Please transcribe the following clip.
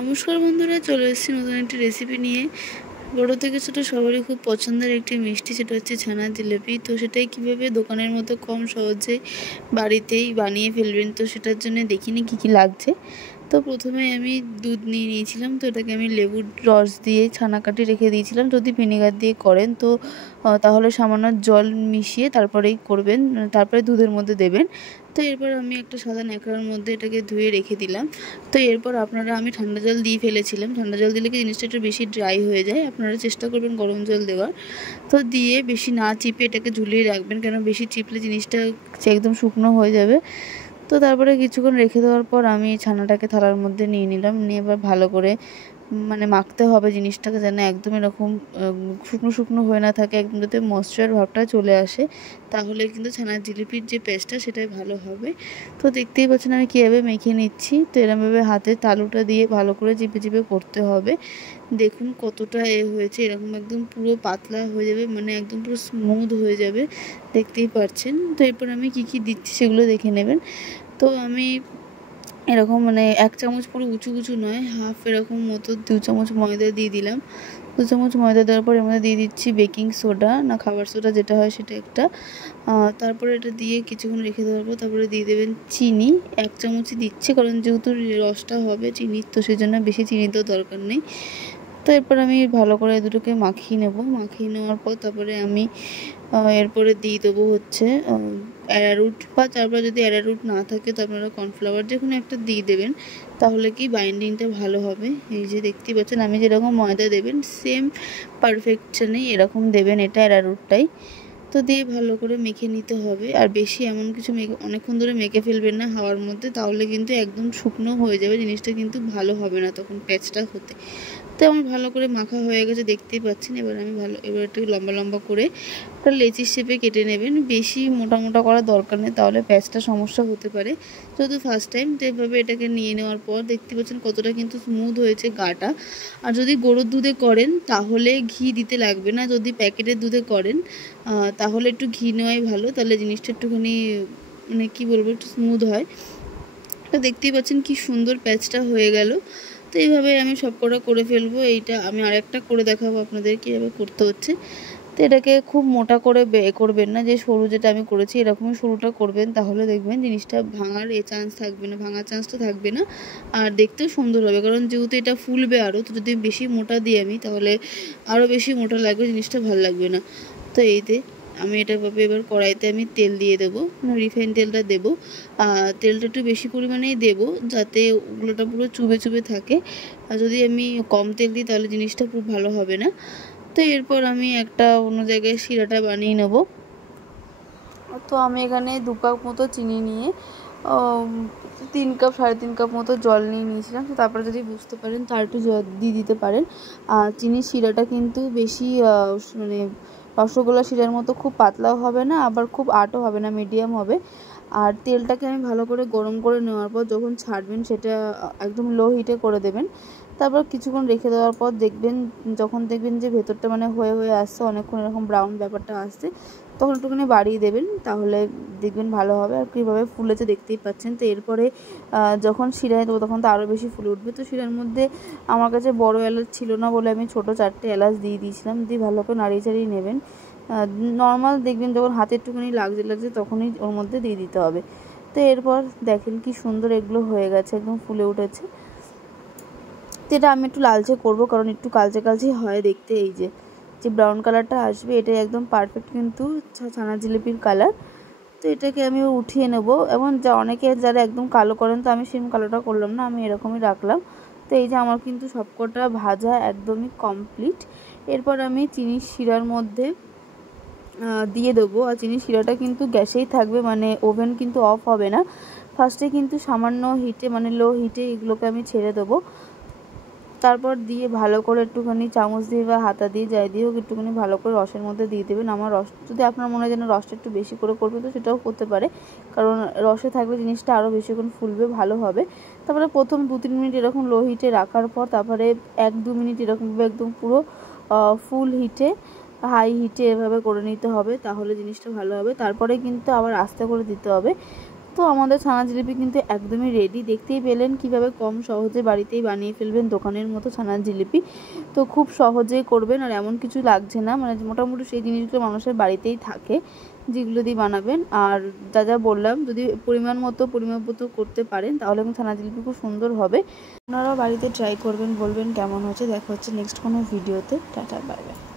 নমস্কার বন্ধুরা, চলে এসেছি নতুন একটি রেসিপি নিয়ে। বড় থেকে ছোট সবারই খুব পছন্দের একটি মিষ্টি, সেটা হচ্ছে ছানা জিলিপি। তো সেটাই কিভাবে দোকানের মতো কম সহজে বাড়িতেই বানিয়ে ফেলবেন, তো সেটার জন্য দেখিনি কী কী লাগছে। তো প্রথমে আমি দুধ নিয়ে নিয়েছিলাম, তো এটাকে আমি লেবুর রস দিয়ে ছানা কাটি রেখে দিয়েছিলাম। যদি ভিনেগার দিয়ে করেন তো তাহলে সামান্য জল মিশিয়ে তারপরেই করবেন, তারপরে দুধের মধ্যে দেবেন। তো এরপর আমি একটা সাদা ন্যাকড়ার মধ্যে এটাকে ধুয়ে রেখে দিলাম। তো এরপর আমি ঠান্ডা জল দিয়ে ফেলেছিলাম। ঠান্ডা জল দিলে কি জিনিসটা একটু বেশি ড্রাই হয়ে যায়, আপনারা চেষ্টা করবেন গরম জল দেওয়ার। তো দিয়ে বেশি না চিপে এটাকে ঝুলিয়ে রাখবেন, কেন বেশি চিপলে জিনিসটা একদম শুকনো হয়ে যাবে। তো তারপরে কিছুক্ষণ রেখে দেওয়ার পর আমি ছানাটাকে থালার মধ্যে নিয়ে নিলাম। নিয়ে এবার ভালো করে মাখতে হবে জিনিসটাকে, যেন একদম এরকম শুকনো শুকনো হয়ে না থাকে, একদম যাতে ময়েশ্চার ভাবটা চলে আসে, তাহলে কিন্তু ছানার জিলিপির যে পেস্টটা সেটাই ভালো হবে। তো দেখতেই পাচ্ছেন আমি কীভাবে মেখে নিচ্ছি। তো এরমভাবে হাতের তালুটা দিয়ে ভালো করে চিপে চিপে করতে হবে। দেখুন কতটা হয়েছে, এরকম একদম পুরো পাতলা হয়ে যাবে, মানে একদম পুরো স্মুথ হয়ে যাবে, দেখতেই পাচ্ছেন। তো এরপর আমি কী কী দিচ্ছি সেগুলো দেখে নেবেন। তো আমি এরকম এক চামচ পুরো উঁচু উঁচু নয়, হাফ এরকম মতো 2 চামচ ময়দা দিয়ে দিলাম। 2 চামচ ময়দা দেওয়ার পর এর মধ্যে দিয়ে দিচ্ছি বেকিং সোডা, না খাবার সোডা যেটা হয় সেটা একটা। তারপরে এটা দিয়ে কিছুক্ষণ রেখে দেওয়ার পর তারপরে দিয়ে দেবেন চিনি। 1 চামচই দিচ্ছি, কারণ যেহেতু রসটা হবে চিনির, তো সেই জন্য বেশি চিনি দেওয়ার দরকার নেই। তো এরপর আমি ভালো করে দুটোকে মাখিয়ে নেব। মাখিয়ে নেওয়ার পর তারপরে আমি এরপরে দিয়ে দেবো হচ্ছে অ্যারারুট, বা তারপরে যদি অ্যারারুট না থাকে তো আপনারা কর্নফ্লাওয়ার যে কোনো একটা দিয়ে দেবেন, তাহলে কি বাইন্ডিংটা ভালো হবে। এই যে দেখতেই পাচ্ছেন আমি যেরকম ময়দা দেবেন সেম পারফেকশনেই এরকম দেবেন, এটা অ্যারারুটটাই। তো দিয়ে ভালো করে মেখে নিতে হবে। আর বেশি এমন কিছু অনেকক্ষণ ধরে মেখে ফেলবেন না হাওয়ার মধ্যে, তাহলে কিন্তু একদম শুকনো হয়ে যাবে জিনিসটা, কিন্তু ভালো হবে না তখন প্যাচটা হতে। তো আমার ভালো করে মাখা হয়ে গেছে, দেখতেই পাচ্ছেন। এবার একটু লম্বা লম্বা করে একটা লেচির শেপে কেটে নেবেন। বেশি মোটা মোটা করার দরকার নেই, তাহলে প্যাচটা সমস্যা হতে পারে। যেহেতু ফার্স্ট টাইম, তো এভাবে এটাকে নিয়ে নেওয়ার পর দেখতে পাচ্ছেন কতটা কিন্তু স্মুথ হয়েছে গাটা। আর যদি গরুর দুধে করেন তাহলে ঘি দিতে লাগবে না, যদি প্যাকেটের দুধে করেন তাহলে একটু ঘি নেওয়াই ভালো, তাহলে জিনিসটা একটুখানি কী বলবো, একটু স্মুথ হয়। তো দেখতেই পাচ্ছেন কি সুন্দর প্যাচটা হয়ে গেল। তো এইভাবে আমি সবকটা করে ফেলবো। এইটা আমি আরেকটা করে দেখাবো আপনাদের কীভাবে করতে হচ্ছে। তো এটাকে খুব মোটা করে করবেন না, যে সরু যেটা আমি করেছি এরকমই সরুটা করবেন, তাহলে দেখবেন জিনিসটা ভাঙার চান্স থাকবে না, ভাঙার চান্সটা থাকবে না। আর দেখতেও সুন্দর হবে, কারণ যেহেতু এটা ফুলবে আরও, তো যদি বেশি মোটা দিই আমি তাহলে আরও বেশি মোটা লাগবে, জিনিসটা ভালো লাগবে না। তো এইতে আমি এটাভাবে এবার কড়াইতে আমি তেল দিয়ে দেবো, রিফাইন তেলটা দেবো। তেলটা একটু বেশি পরিমাণেই দেবো, যাতে ওগুলোটা পুরো চুবে চুবে থাকে। আর যদি আমি কম তেল দিই তাহলে জিনিসটা খুব ভালো হবে না। তো এরপর আমি একটা অন্য জায়গায় শিরাটা বানিয়ে নেব। তো আমি এখানে 2 কাপ মতো চিনি নিয়ে 3 কাপ 3.5 কাপ মতো জল নিয়ে নিয়েছিলাম। তো তারপরে যদি বুঝতে পারেন তার একটু জল দিয়ে দিতে পারেন। চিনির শিরাটা কিন্তু বেশি রসগোল্লা শিরার মতো খুব পাতলাও হবে না, আবার খুব আটও হবে না, মিডিয়াম হবে। আর তেলটাকে আমি ভালো করে গরম করে নেওয়ার পর যখন ছাড়বেন সেটা একদম লো হিটে করে দেবেন। তারপর কিছুক্ষণ রেখে দেওয়ার পর যখন দেখবেন যে ভেতরটা হয়ে হয়ে আসছে, অনেকক্ষণ এরকম ব্রাউন ব্যাপারটা আসছে, তখন একটুখানি বাড়িয়ে দেবেন, তাহলে দেখবেন ভালো হবে। আর কীভাবে ফুলেছে দেখতেই পাচ্ছেন। তো এরপরে যখন শিরায় দেবো তখন তো আরও বেশি ফুলে উঠবে। তো শিরার মধ্যে আমার কাছে বড় এলাচ ছিল না বলে আমি ছোটো 4টে এলাচ দিয়ে দিয়েছিলাম। দিয়ে ভালো করে নাড়িয়ে চাড়িয়ে নেবেন। নর্মাল দেখবেন যখন হাতে একটুখানি লাগছে তখনই ওর মধ্যে দিয়ে দিতে হবে। তো এরপর দেখেন কি সুন্দর এগুলো হয়ে গেছে, একদম ফুলে উঠেছে। তো এটা আমি একটু লালচে করবো, কারণ একটু কালচে কালচেই হয় দেখতে। এই যে ব্রাউন কালারটা আসবে, এটাই একদম পারফেক্ট কিন্তু ছানা জিলিপির কালার। তো এটাকে আমি উঠিয়ে নেব। এবং অনেকে যারা একদম কালো করেন, তো আমি সেম কালোটা করলাম না, আমি এরকমই রাখলাম। তো এই যে আমার কিন্তু সবকটা ভাজা একদমই কমপ্লিট। এরপর আমি চিনির শিরার মধ্যে দিয়ে দেবো। আর চিনির শিরাটা কিন্তু গ্যাসেই থাকবে, ওভেন কিন্তু অফ হবে না। ফার্স্টে কিন্তু সামান্য হিটে লো হিটে এগুলোকে আমি ছেড়ে দেবো। তারপর দিয়ে ভালো করে একটুখানি চামচ দিয়ে বা হাতা দিয়ে যাই দিয়ে হোক একটুখানি ভালো করে রসের মধ্যে দিয়ে দেবেন। আমার রস যদি আপনার মনে হয় যেন রসটা একটু বেশি করে করবে, তো সেটাও করতে পারে, কারণ রসে থাকলে জিনিসটা আরও বেশিক্ষণ ফুলবে, ভালো হবে। তারপরে প্রথম 2-3 মিনিট এরকম লো হিটে রাখার পর তারপরে 1-2 মিনিট এরকমভাবে একদম পুরো ফুল হিটে হাই হিটে এভাবে করে নিতে হবে, তাহলে জিনিসটা ভালো হবে। তারপরে কিন্তু আবার আস্তে করে দিতে হবে। তো আমাদের ছানা জিলিপি কিন্তু একদমই রেডি। দেখতেই পেলেন কিভাবে কম সহজে বাড়িতেই বানিয়ে ফেলবেন দোকানের মতো ছানার জিলিপি। তো খুব সহজেই করবেন, আর এমন কিছু লাগছে না, মানে মোটামুটি সেই জিনিসগুলো মানুষের বাড়িতেই থাকে যেগুলো দিয়ে বানাবেন। আর যা যা বললাম যদি পরিমাণ মতো করতে পারেন তাহলে কিন্তু ছানা জিলিপি খুব সুন্দর হবে। আপনারাও বাড়িতে ট্রাই করবেন, বলবেন কেমন হচ্ছে। দেখা হচ্ছে নেক্সট কোনো ভিডিওতে। Tata, bye bye.